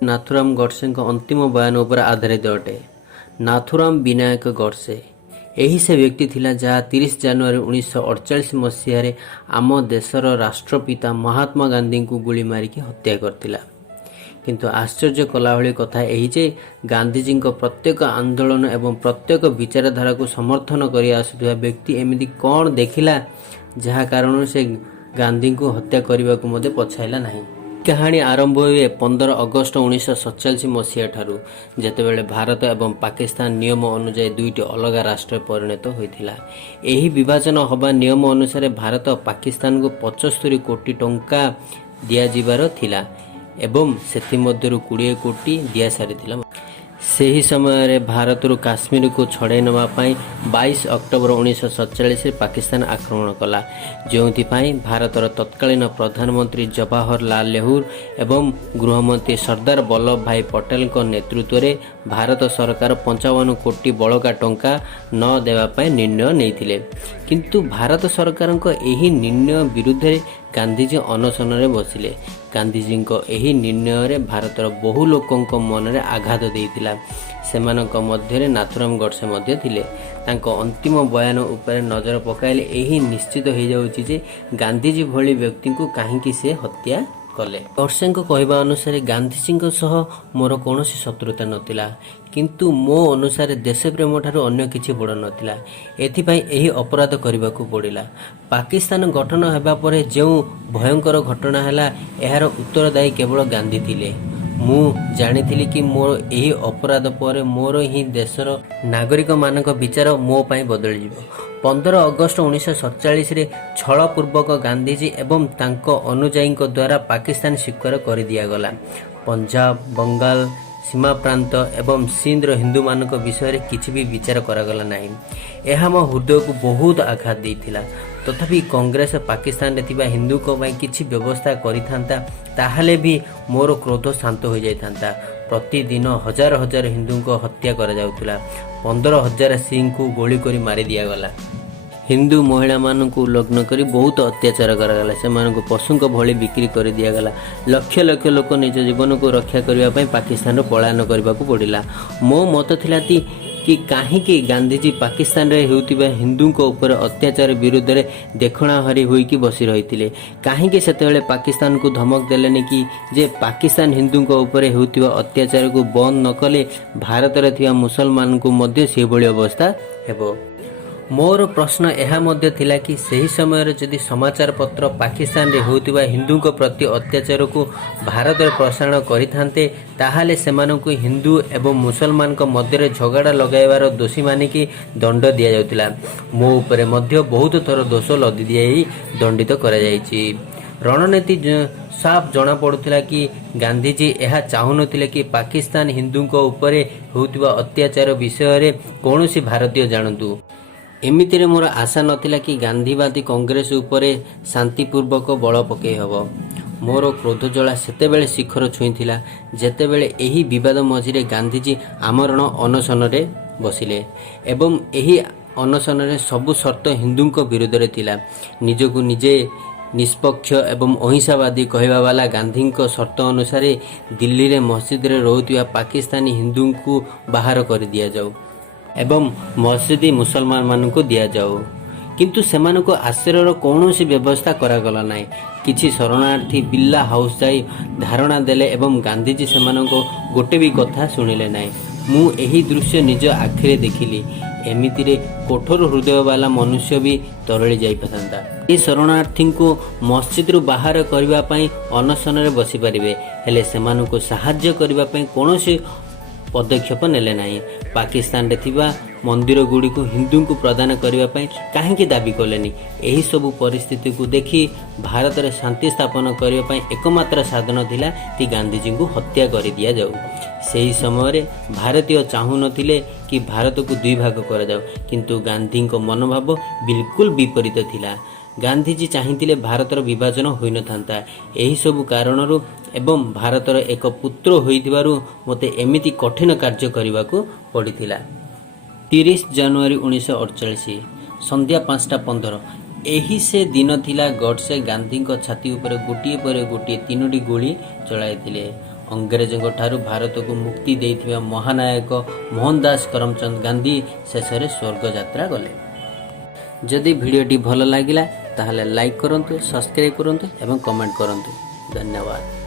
नाथुराम गोडसेଙ୍କ अंतिम बयान उपर आधारित अटे। नाथुराम विनायक गोडसे यही से व्यक्ति थिला जहाँ 30 जनवरी 1948 मसीह आम देशर राष्ट्रपिता महात्मा गांधी को गोली मारिकी हत्या करथिला। किंतु आश्चर्य कला भली कथा यही जे गांधीजी प्रत्येक आंदोलन एवं प्रत्येक विचारधारा को समर्थन कर आसुवा व्यक्ति एमती कौन देखिला जहाँ कारण से गांधी को हत्या करने को पछाइला नहीं। कहानी आरंभ हुए 15 अगस्त 1947 मसीहा ठारू जेतेबेले भारत एवं पाकिस्तान नियम अनुसार दुईटी अलग राष्ट्र परिणत होइथिला। एही विभाजन हवा नियम अनुसार भारत पाकिस्तान को 75 कोटी टंका दिया जिबार थिला एवं सेति मध्यरु 20 कोटी दिया सारिथिला। सही समय भारत काश्मीर को छड़ाई नापी 22 अक्टोबर 1947 पाकिस्तान आक्रमण कला जो भारतर तत्कालीन प्रधानमंत्री जवाहरलाल नेहरू एवं गृहमंत्री सरदार वल्लभ भाई पटेल नेतृत्व में भारत सरकार 55 कोटी बड़का टंका न देवाई निर्णय नहीं। किंतु भारत सरकार यही निर्णय विरुद्ध गांधीजी अनशन में बसिले। गांधीजी यही निर्णय रे भारतर बहु लोकों मन में आघात देइतिला। सेमानक मध्य नाथुराम गोडसे मध्य थिले। तांको अंतिम बयान उपर नजर पकाइले यही निश्चित हो जाउछि जे गांधीजी भली व्यक्ति को कहीं से हत्या कले। गोडसे कहवा अनुसार गांधीजी सह मोर कौन शत्रुता नथिला, किंतु मो अनुसार देश प्रेम ठारू अन्य किछि बड़ नथिला। एथिपाई एही अपराध करबाकू पड़िला। पाकिस्तान गठन हेबा परे जो भयंकर घटना हैला एहार उत्तरदायी केवल गांधी थिले। मु जानिथिली कि मोर एही अपराध पर मोर ही देशर नागरिक मानक विचार मो पाई बदल जिवो। 15 अगस्त 1947 रे छलपूर्वक गांधीजी एवं तांको अनुयायी द्वारा पाकिस्तान स्वीकार कर दिया गला। पंजाब, बंगाल सीमा प्रांत एवं सिंधर हिंदू मानक विषय रे किछि भी विचार करागला नाही। एहा मो हृदय को बहुत आघात देइथिला। तथापि कांग्रेस पाकिस्तान रे थिबा हिंदू को भाई किछि व्यवस्था करिथांता ताहाले भी मोर क्रोध शांत हो जाइथांता। प्रतिदिन हजार हजार हिंदू को हत्या करा जाउतला। 15,000 सिंह को गोली करी मारी दिया गला। हिंदू महिला मानक लग्न करी बहुत अत्याचार करागला। से मानक पशु भली बिक्री कर दिया गला। लक्ष लक्ष लोक निज जीवन को रक्षा करने पाकिस्तान पलायन करने को पड़ा। मो मत थिला कि कहीं गांधीजी पाकिस्तान रे होउतिबा हिंदू को ऊपर अत्याचार विरुद्ध रे देखणाहारी होइकी बसी रहिथिले। कहीं सेतेबेले पाकिस्तान को धमक देलेनि कि जे पाकिस्तान हिंदू को ऊपर होउतिबा अत्याचार को बंद न कले भारत रे थिबा मुसलमान को मध्य से भली अवस्था हेबो। मोर प्रश्न यह मध्य थिला कि सही समय जदि समाचार पत्र पाकिस्तान रे होउतिबा हिंदू को प्रति अत्याचार को भारत रे प्रसारण करिथांते ताहाले सेमानकु हिंदू एवं मुसलमान को मध्य झगड़ा लगाइबार दोषी मानिकी दंड दिया जाउतिला। मो उपरे मध्य बहुत थर दोष लदी दियाई दंडित करा जायछि। रणनीति साफ जना पड़ुथिला कि गांधीजी यह चाहूनथिले कि पाकिस्तान हिंदू को ऊपर होउतिबा अत्याचार विषय रे कौनसी भारतीय जानतु। एमिति रे मोर आशा नथिला कि गांधीवादी कांग्रेस उपरे शांतिपूर्वक बल पकई हबो। मोर क्रोध जला सेतेबेले शिखर छुईथिला जेतेबेले एही विवाद मझिरे गांधीजी आमरण अनशन रे बसिले एवं एही अनशन रे सबु शर्त हिंदू विरुद्ध रे थिला। निजको निजे निष्पक्ष एवं अहिंसावादी कहवा वाला गांधी शर्त अनुसार दिल्ली रे मस्जिद रे रहुतिबा पाकिस्तानी हिंदू को बाहर कर दिया जाऊ एवं मस्जिद मुसलमान मान को दिया जाऊ। किंतु सेमान को आश्रयर कौन सी व्यवस्था करागला नाई। किछि शरणार्थी बिल्ला हाउस जाई धारणा देले एवं गांधीजी सेमान को गोटे भी कथा सुनिले नाई। मु एही दृश्य निज आखिरे देखिली। एमिति रे कठोर हृदय वाला मनुष्य भी तरली जाई पारंता। ए शरणार्थी को मस्जिद रु बाहर करबा पई अनशन रे बसी परिबे, हेले सेमान को सहाय्य करबा पई कोनोसी पदक्षेप नेले नाही। पाकिस्तान रे थिबा मंदिर गुडी को हिंदू को प्रदान करबा पई काहेकि दाबी कलेनी। एही सब परिस्थिति को देखि भारत रे शांति स्थापन करबा पई एकमात्र साधन थिला कि गांधीजी को हत्या कर दिया जाऊ। सही समय रे भारतीय चाहू नथिले कि भारत को दुई भाग करा जाऊ, किंतु गांधी को मनोभाव बिल्कुल विपरीत थिला। गांधीजी चाहिए भारतर विभाजन होई न थांता। एही सब कारणरू एवं भारतर एक पुत्र होइथिबारु मते एमिति कठिन कार्य करबाकू पड़िथिला। 30 जनवरी 1948 संध्या 5:15 एही से दिन थिला। गोडसे गांधी छाती उपर गोटिए पर गोटिए 3टी गोली चलाइथिले। अंग्रेजों ठारू भारत को मुक्ति देइथिबा महानायक मोहनदास करमचंद गांधी शेषे स्वर्ग यात्रा गले। जदि भिडियोटी भल लगिला ताहले लाइक करंतु, सब्सक्राइब करंतु एवं कमेंट करंतु। धन्यवाद।